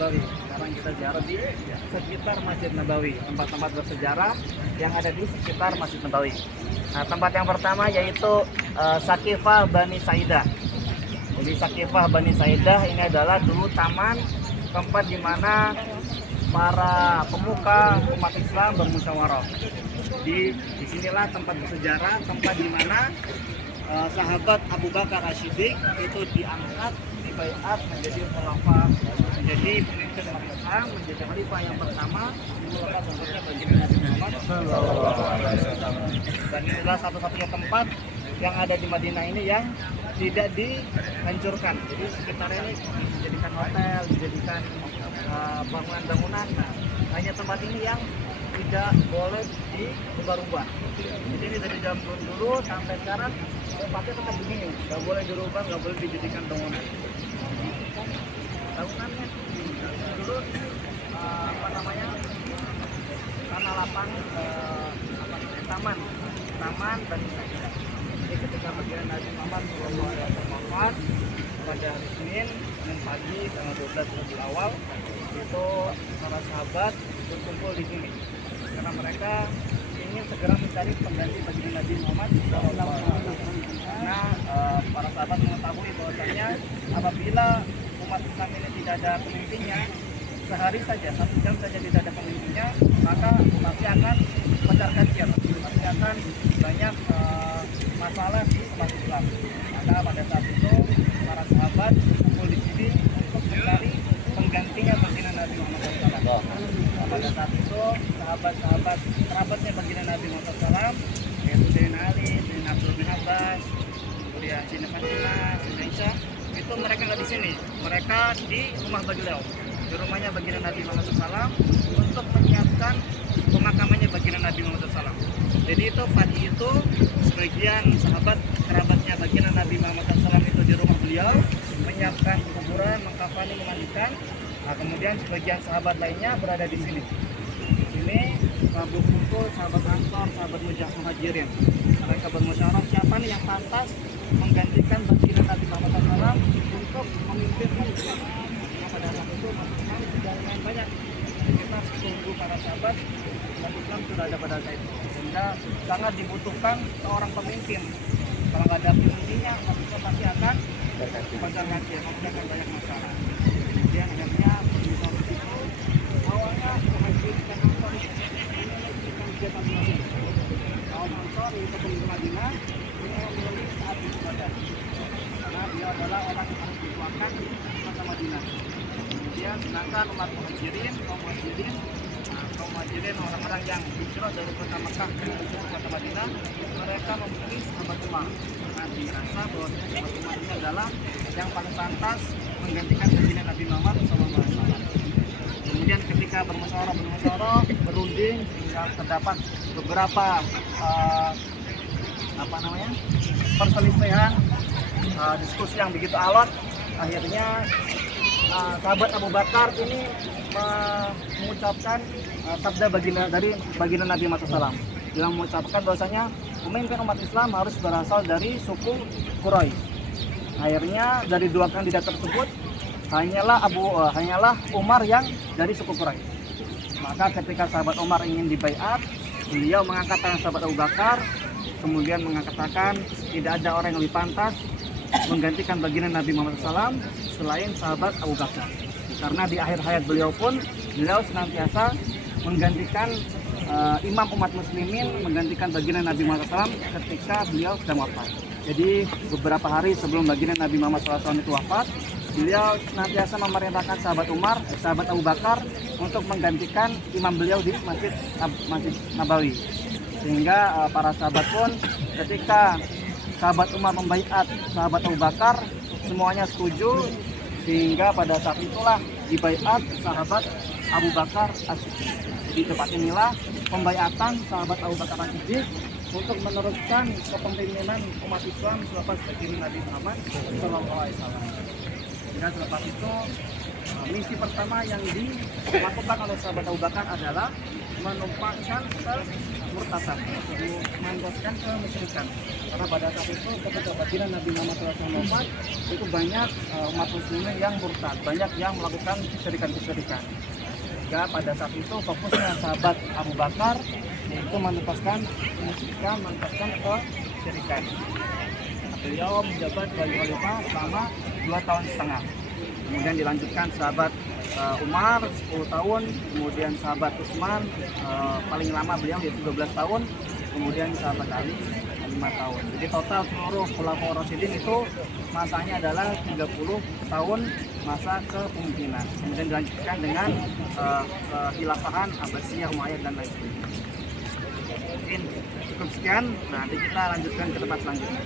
Nabawi. Sekarang kita ziarah di sekitar Masjid Nabawi, tempat-tempat bersejarah yang ada di sekitar Masjid Nabawi. Nah, tempat yang pertama yaitu Sakifah Bani Saidah. Jadi Sakifah Bani Saidah ini adalah dulu taman tempat di mana para pemuka umat Islam bermusyawarah. Di sinilah tempat bersejarah, tempat di mana sahabat Abu Bakar As-Siddiq itu diangkat, dibaiat menjadi khalifah, menjadi pemimpin umat Islam, menjadi khalifah yang pertama melepas sosoknya baginda Nabi Muhammad SAW. Dan inilah satu-satunya tempat yang ada di Madinah ini yang tidak dihancurkan. Jadi sekitarnya ini dijadikan hotel, dijadikan bangunan-bangunan. Nah, hanya tempat ini yang tidak boleh diubah-ubah. Jadi ini dari zaman dulu sampai sekarang tempatnya tetap begini, nggak boleh dirubah, nggak boleh dijadikan bangunan. Bangunannya dulu tanah lapang, taman Bani Saidah. Jadi ketika baginda Nabi Muhammad SAW wafat pada hari Senin pagi tanggal 12 Rabiul Awal, itu para sahabat berkumpul di sini karena mereka ingin segera mencari pengganti baginda Nabi Muhammad SAW. Karena para sahabat mengetahui bahwasanya apabila umat Islam ini tidak ada pemimpinnya, sehari saja, 1 jam saja tidak ada pemimpinnya, maka pasti akan pecar kacir, pasti akan banyak masalah di umat Islam. Maka pada saat itu para sahabat berkumpul di sini untuk mencari penggantinya baginda Nabi Muhammad SAW. Pada saat itu sahabat-sahabat kerabatnya baginda Nabi Muhammad SAW, yaitu Sayyidina Ali, Sayyidina Abdul bin Abbas, kemudian Sayyidina Fatimah, Sayyidina Aisyah, itu mereka nggak di sini, mereka di rumah beliau, di rumahnya baginda Nabi Muhammad SAW untuk menyiapkan pemakamannya baginda Nabi Muhammad SAW. Jadi itu pagi itu sebagian sahabat kerabatnya baginda Nabi Muhammad SAW itu di rumah beliau menyiapkan kuburan, mengkafani, memandikan. Nah, kemudian sebagian sahabat lainnya berada di sini. Di sini berkumpul sahabat Ansor, sahabat Muhajirin. Mereka bermusyawarah siapa nih yang pantas menggantikan baginda Nabi Muhammad SAW untuk memimpin umat Islam. Nah, pada saat itu umat Islam sudah lumayan banyak. Kita tunggu para sahabat, umat Islam sudah ada pada saat itu. Sehingga sangat dibutuhkan seorang pemimpin. Kalau nggak ada pemimpinnya, umat Islam pasti akan pecar kacir, akan banyak masalah. Kemudian akhirnya bermusyawarah itu awalnya Muhajirin dan Ansor ini melakukan kegiatan masing-masing. Kaum Ansor itu penduduk Madinah ini memilih saat beribadah karena dia adalah orang yang harus dituakan di kota Madinah. Kemudian sedangkan umat kaum Muhajirin orang-orang yang hijrah dari kota Mekah menuju kota Madinah, mereka memilih sahabat Umar karena dirasa bahwa sahabat Umar ini adalah yang paling pantas menggantikan baginda Nabi Muhammad SAW. Kemudian ketika bermusyawarah berunding sehingga terdapat beberapa perselisihan, diskusi yang begitu alot, akhirnya sahabat Abu Bakar ini mengucapkan sabda dari baginda Nabi Muhammad SAW yang mengucapkan bahwasanya pemimpin umat Islam harus berasal dari suku Quraisy. Akhirnya dari dua kandidat tersebut hanyalah Umar yang dari suku Quraisy. Maka ketika sahabat Umar ingin dibaiat, beliau mengangkat tangan sahabat Abu Bakar, kemudian mengatakan tidak ada orang yang lebih pantas menggantikan baginda Nabi Muhammad SAW selain sahabat Abu Bakar. Karena di akhir hayat beliau pun beliau senantiasa menggantikan imam umat muslimin, menggantikan baginda Nabi Muhammad SAW ketika beliau sedang wafat. Jadi beberapa hari sebelum baginda Nabi Muhammad SAW itu wafat, beliau senantiasa memerintahkan sahabat Abu Bakar untuk menggantikan imam beliau di Masjid Nabawi. Sehingga para sahabat pun ketika sahabat Umar membaiat sahabat Abu Bakar, semuanya setuju, sehingga pada saat itulah dibaiat sahabat Abu Bakar As-Siddiq. Di tempat inilah pembaiatan sahabat Abu Bakar As-Siddiq untuk meneruskan kepemimpinan umat Islam selepas baginda Nabi Muhammad SAW. Dan selepas itu misi pertama yang dilakukan oleh sahabat Abu Bakar adalah menumpahkan murtasan, menjelaskan ke musyrikan. Karena pada saat itu ketika baginda Nabi Muhammad SAW wafat, itu banyak umat muslimin yang murtad, banyak yang melakukan kesyirikan-kesyirikan. Sehingga pada saat itu fokusnya sahabat Abu Bakar yaitu menuntaskan kemusyrikan, menuntaskan kesyirikan. Beliau menjabat sebagai khalifah selama 2 tahun setengah. Kemudian dilanjutkan sahabat Umar 10 tahun, kemudian sahabat Utsman paling lama beliau yaitu 12 tahun, kemudian sahabat Ali 5 tahun. Jadi total seluruh Khulafaur Rasyidin itu masanya adalah 30 tahun masa kepemimpinan. Kemudian dilanjutkan dengan khilafahan Abbasiyah, Umayyad dan lain sebagainya. Mungkin cukup sekian, nanti kita lanjutkan ke tempat selanjutnya.